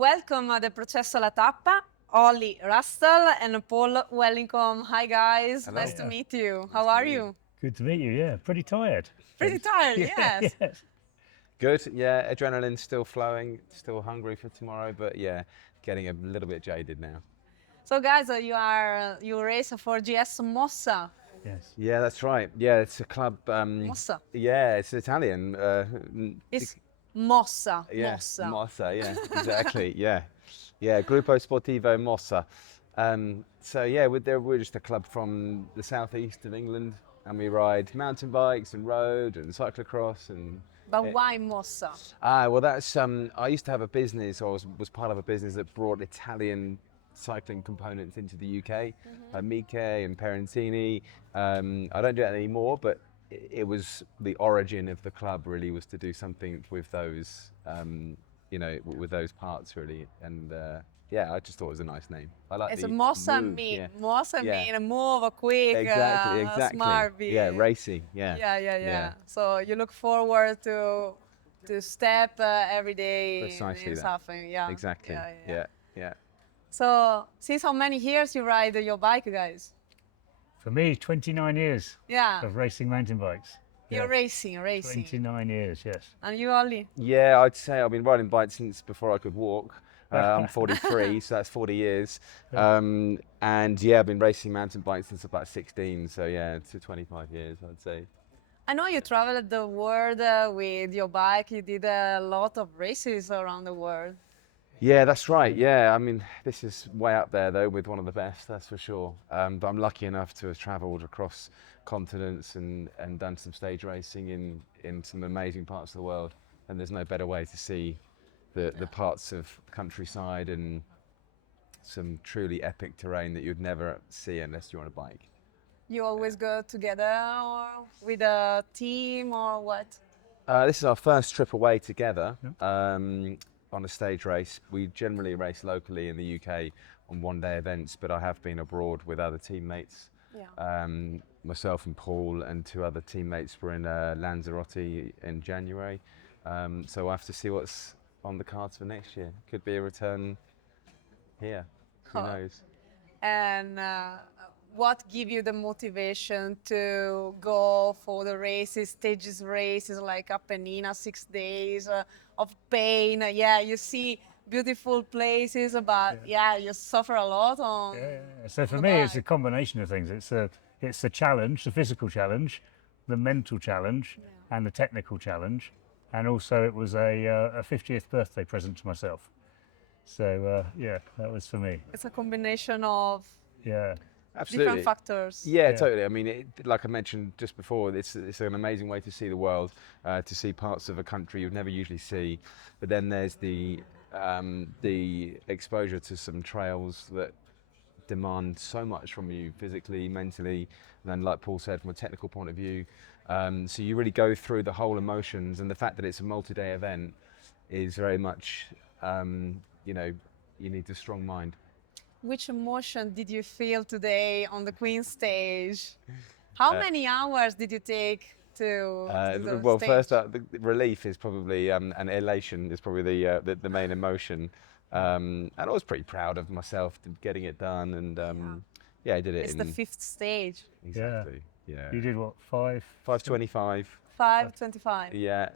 Welcome at the Processo alla Tappa, Ollie Russell and Paul Wellington. Hi guys, Hello. nice to Yeah. meet you. How are you? Good to meet you. Yeah, pretty tired. Pretty tired, yes. Yes. Good, yeah, adrenaline's still flowing, still hungry for tomorrow, but yeah, getting a little bit jaded now. So guys, you race for GS Mossa. Yes. Yeah, that's right. Yeah, it's a club. Mossa. Yeah, it's Italian. It's Mossa. yeah, Mossa. Mossa. Yeah, exactly. Yeah, yeah. Gruppo Sportivo Mossa. So yeah, we're just a club from the southeast of England, and we ride mountain bikes and road and cyclocross and. But why Mossa? Well, that's. I used to have a business, or was part of a business that brought Italian cycling components into the UK, like Miche and Perentini. I don't do that anymore, but it was the origin of the club. Really, was to do something with those, with those parts really. And yeah, I just thought it was a nice name. I like It's the a Mossa move, mean. yeah. Mossa Yeah. mean move, quick, Exactly. smart. Yeah, racing. Yeah. Yeah. So you look forward to step every day Precisely in that. something. Yeah. Exactly. Yeah. So since how many years you ride your bike, guys? For me, 29 years Yeah. of racing mountain bikes. You're Yeah, racing. 29 years, yes. And you, Ollie? Yeah, I'd say I've been riding bikes since before I could walk. I'm 43, so that's 40 years. And yeah, I've been racing mountain bikes since about 16, so yeah, it's 25 years, I'd say. I know you traveled the world with your bike. You did a lot of races around the world. Yeah, that's right. Yeah, I mean, this is way up there though, with one of the best, that's for sure. But I'm lucky enough to have travelled across continents and done some stage racing in some amazing parts of the world. And there's no better way to see the parts of countryside and some truly epic terrain that you'd never see unless you're on a bike. You always go together or with a team or what? This is our first trip away together on a stage race. We generally race locally in the UK on one-day events, but I have been abroad with other teammates. Yeah. Myself and Paul and two other teammates were in Lanzarote in January. So we'll have to see what's on the cards for next year. Could be a return here. Who knows? And what give you the motivation to go for the races, stages races like Apennina, 6 days of pain? Yeah, you see beautiful places, but yeah, you suffer a lot on. Yeah. So for the me, it's a bike. combination of things. It's the challenge, the physical challenge, the mental challenge, and the technical challenge. And also it was a 50th birthday present to myself. So yeah, that was for me. It's a combination of Yeah. different factors. Yeah, totally. I mean, like I mentioned just before, it's an amazing way to see the world, to see parts of a country you'd never usually see. But then there's the exposure to some trails that demand so much from you physically, mentally, and then like Paul said, from a technical point of view. So you really go through the whole emotions, and the fact that it's a multi-day event is very much, you need a strong mind. Which emotion did you feel today on the Queen stage? How many hours did you take to the Well, stage? first up, the relief is probably, and elation is probably the main emotion. And I was pretty proud of myself getting it done, and yeah, I did it It's in the 5th stage, exactly. Yeah. You did what, 5:25. 5:25. Yeah.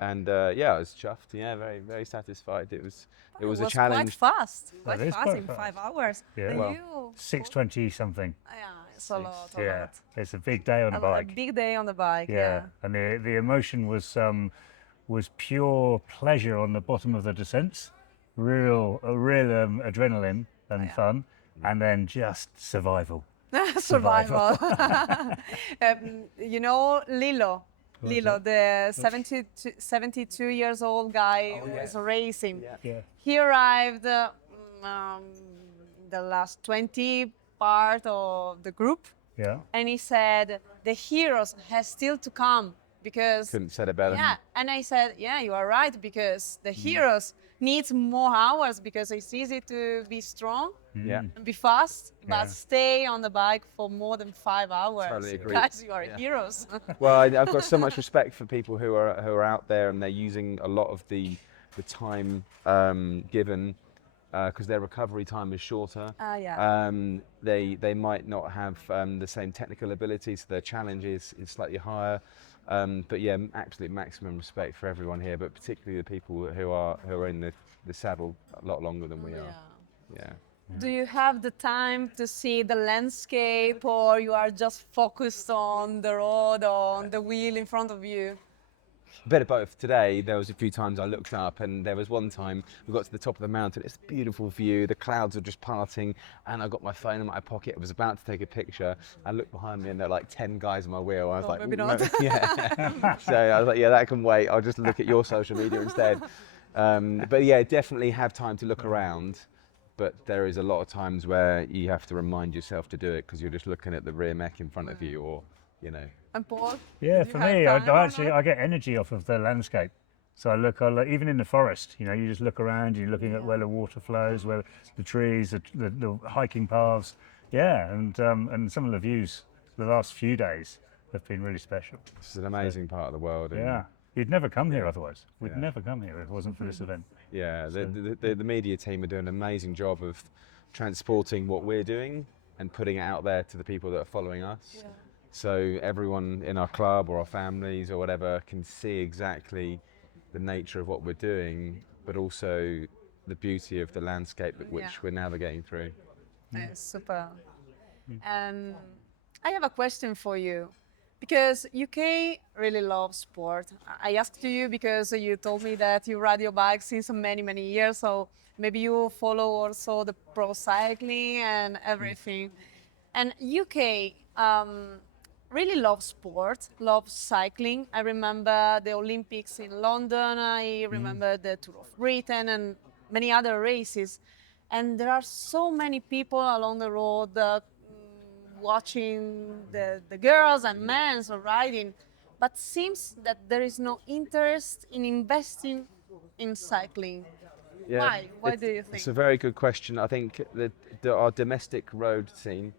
Yeah, I was chuffed. Yeah, very very satisfied. It was a challenge. Quite fast. Quite is fast quite in fast. 5 hours. Yeah. And Well, you? 6:20 something. Yeah, it's a lot. Yeah. It's a big day on a A bike. big day on the bike. Yeah, and the emotion was pure pleasure on the bottom of the descents, real adrenaline and fun, and then just survival. Survival. You know Lilo. Lilo, the 72 years old guy who is racing. Yeah. He arrived the last 20 part of the group, Yeah. and he said the heroes has still to come because Couldn't said it better. yeah. And I said, yeah, you are right, because the heroes needs more hours, because it's easy to be strong Yeah. and be fast, but Yeah. stay on the bike for more than 5 hours. Totally agree. Guys, you are heroes. Well, I've got so much respect for people who are out there and they're using a lot of the the time given, because their recovery time is shorter. Yeah. They might not have the same technical ability, so their challenge is slightly higher. But yeah, absolute maximum respect for everyone here, but particularly the people who are in the saddle a lot longer than we are. Yeah. Do you have the time to see the landscape, or you are just focused on the road, on the wheel in front of you? A bit of both. Today, there was a few times I looked up, and there was one time we got to the top of the mountain. It's a beautiful view. The clouds are just parting, and I got my phone in my pocket. I was about to take a picture. I looked behind me, and there were like 10 guys on my wheel. I was Oh, like, maybe "Ooh, not." no." Yeah. So I was like, yeah, that can wait. I'll just look at your social media instead. But yeah, definitely have time to look around. But there is a lot of times where you have to remind yourself to do it because you're just looking at the rear mech in front of you, or you know. And Paul? Yeah, do you for have me, time or actually not? I get energy off of the landscape. So I look even in the forest. You know, you just look around. You're looking at where the water flows, where the trees, the hiking paths. Yeah, and some of the views the last few days have been really special. It's an amazing part of the world. And Yeah, you'd never come here otherwise. We'd Yeah. never come here if it wasn't for this event. yeah, the media team are doing an amazing job of transporting what we're doing and putting it out there to the people that are following us. Yeah. So everyone in our club or our families or whatever can see exactly the nature of what we're doing, but also the beauty of the landscape which Yeah. we're navigating through. Super. And I have a question for you, because UK really loves sport. I asked you because you told me that you ride your bike since many years, so maybe you follow also the pro cycling and everything. And UK really loves sport, loves cycling. I remember the Olympics in London, I remember the Tour of Britain and many other races. And there are so many people along the road watching the girls and men riding, but seems that there is no interest in investing in cycling. Why? Why do you think? It's a very good question. I think that our domestic road scene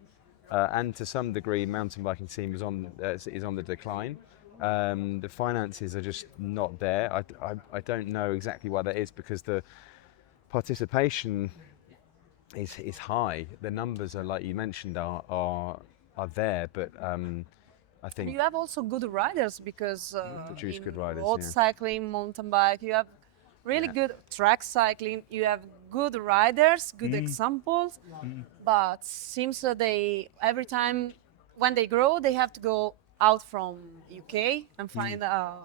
and to some degree mountain biking scene is on the decline. The finances are just not there. I don't know exactly why that is, because the participation is high. The numbers are, like you mentioned, are there, but I think You have also good riders, because produce in good riders, road yeah. cycling, mountain bike, you have really Yeah. good track cycling. You have good riders, good examples, but seems that they every time when they grow, they have to go out from UK and find a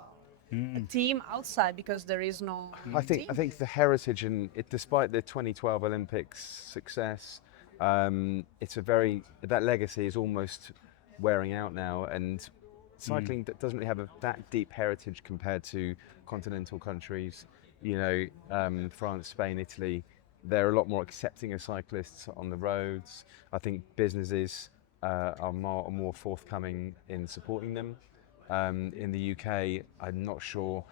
team outside because there is no I team. think the heritage and despite the 2012 Olympics success, that legacy is almost wearing out now, and cycling doesn't really have that deep heritage compared to continental countries. You know, France, Spain, Italy. They're a lot more accepting of cyclists on the roads. I think businesses are more forthcoming in supporting them. In the UK, I'm not sure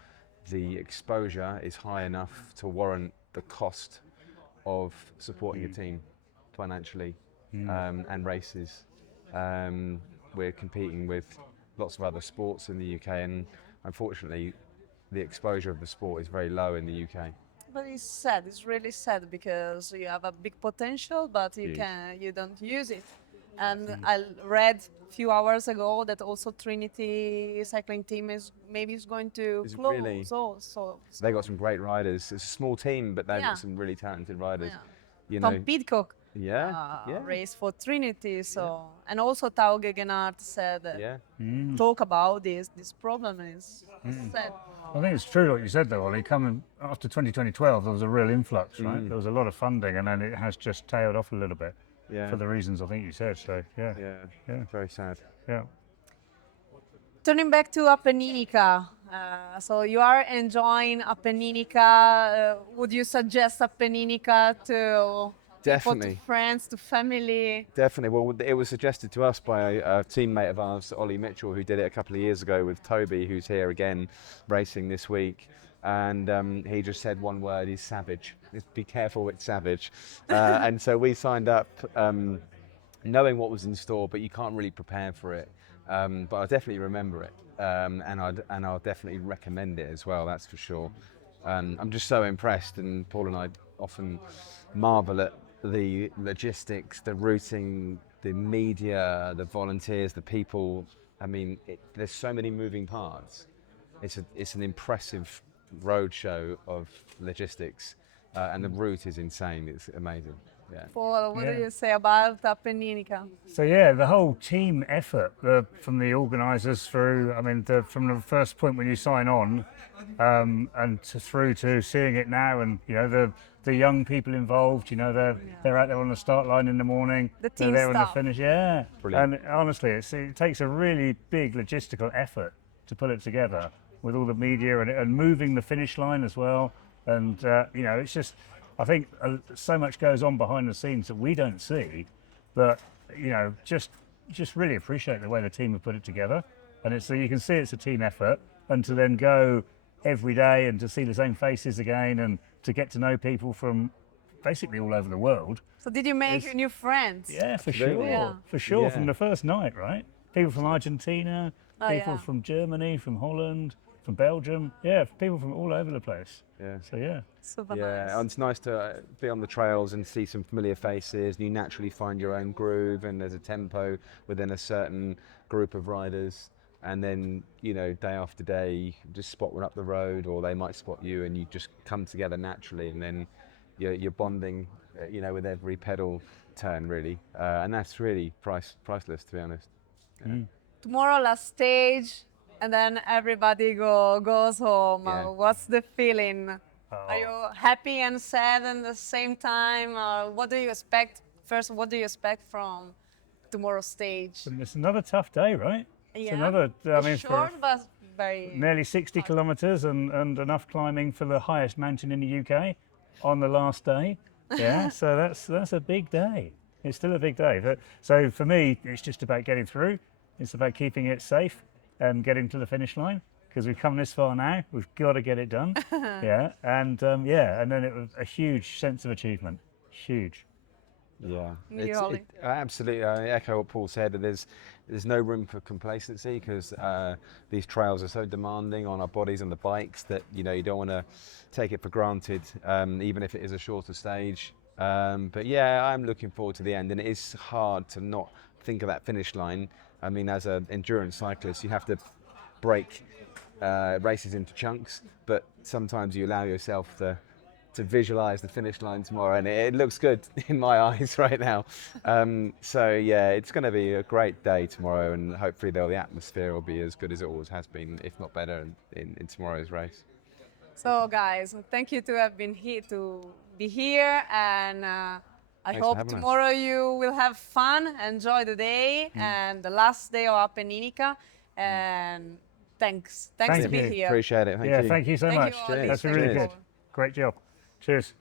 the exposure is high enough to warrant the cost of supporting a team financially and races. We're competing with lots of other sports in the UK, and unfortunately, the exposure of the sport is very low in the UK. But it's sad. It's really sad because you have a big potential, but Huge. you don't use it. And I read a few hours ago that also Trinity cycling team is going to Is it close. really? So They got some great riders. It's a small team, but they've Yeah. got some really talented riders. Yeah. You Tom know, Pidcock yeah. race for Trinity. So and also Tao Gegenhardt said that Yeah. talk about this problem is sad. I think it's true what you said though, Ollie. Coming after 2012, there was a real influx, right? There was a lot of funding, and then it has just tailed off a little bit Yeah. for the reasons I think you said. So yeah, Yeah. Very sad. yeah. Turning back to Appenninica, so you are enjoying Appenninica. Would you suggest Appenninica to people, Definitely. to friends, to family? Definitely. Well, it was suggested to us by a teammate of ours, Ollie Mitchell, who did it a couple of years ago with Toby, who's here again racing this week. And he just said one word: he's savage. Just be careful, it's savage. And so we signed up, knowing what was in store, but you can't really prepare for it. But I definitely remember it, and I'll definitely recommend it as well. That's for sure. I'm just so impressed, and Paul and I often marvel at the logistics, the routing, the media, the volunteers, the people. I mean, there's so many moving parts. It's an impressive roadshow of logistics, and the route is insane. It's amazing. Yeah. Paul, what do Yeah. you say about Appenninica? So yeah, the whole team effort from the organisers through, I mean, from the first point when you sign on, through to seeing it now, and you know the young people involved. You know, they're out there on the start line in the morning. The they're team there on the staff. finish. Yeah, Brilliant. and honestly, it takes a really big logistical effort to put it together with all the media and moving the finish line as well. And you know, it's just, I think so much goes on behind the scenes that we don't see, but you know, just really appreciate the way the team have put it together. And it's so you can see it's a team effort, and to then go every day and to see the same faces again, and to get to know people from basically all over the world. So did you make new friends? Yeah, for Absolutely. sure, Yeah. for sure. Yeah. From the first night, right? People from Argentina, Oh, people yeah. from Germany, from Holland, from Belgium. Yeah, people from all over the place. Yeah. So yeah. Super Yeah, nice. and it's nice to be on the trails and see some familiar faces. And you naturally find your own groove, and there's a tempo within a certain group of riders. And then, you know, day after day, you can just spot one up the road, or they might spot you, and you just come together naturally. And then you're bonding, you know, with every pedal turn, really. And that's really priceless, to be honest. Tomorrow last stage, and then everybody goes home. Yeah. What's the feeling? Oh. Are you happy and sad at the same time? What do you expect? First, what do you expect from tomorrow's stage? And it's another tough day, right? It's Yeah. another, I mean, Short, for but very. nearly 60 kilometres and enough climbing for the highest mountain in the UK on the last day. Yeah, so that's a big day. It's still a big day. So for me, it's just about getting through. It's about keeping it safe and getting to the finish line, because we've come this far now. We've got to get it done. Yeah, and then it was a huge sense of achievement. Huge. Yeah, You, Ollie? absolutely. I echo what Paul said. That there's no room for complacency, because these trails are so demanding on our bodies and the bikes that you don't want to take it for granted, even if it is a shorter stage. But yeah, I'm looking forward to the end, and it is hard to not think of that finish line. I mean, as an endurance cyclist, you have to break races into chunks, but sometimes you allow yourself to visualize the finish line tomorrow, and it looks good in my eyes right now. So yeah, it's going to be a great day tomorrow, and hopefully the atmosphere will be as good as it always has been, if not better, in tomorrow's race. So, guys, thank you to have been here, and I Thanks for hope having us. tomorrow you will have fun, enjoy the day, and the last day of Appenninica. And thanks Thank to be you. here. Appreciate it. Thank Yeah, you. thank you so Thank much. you, Ollie. That's Thank really you, good. Paul. Great job. Cheers.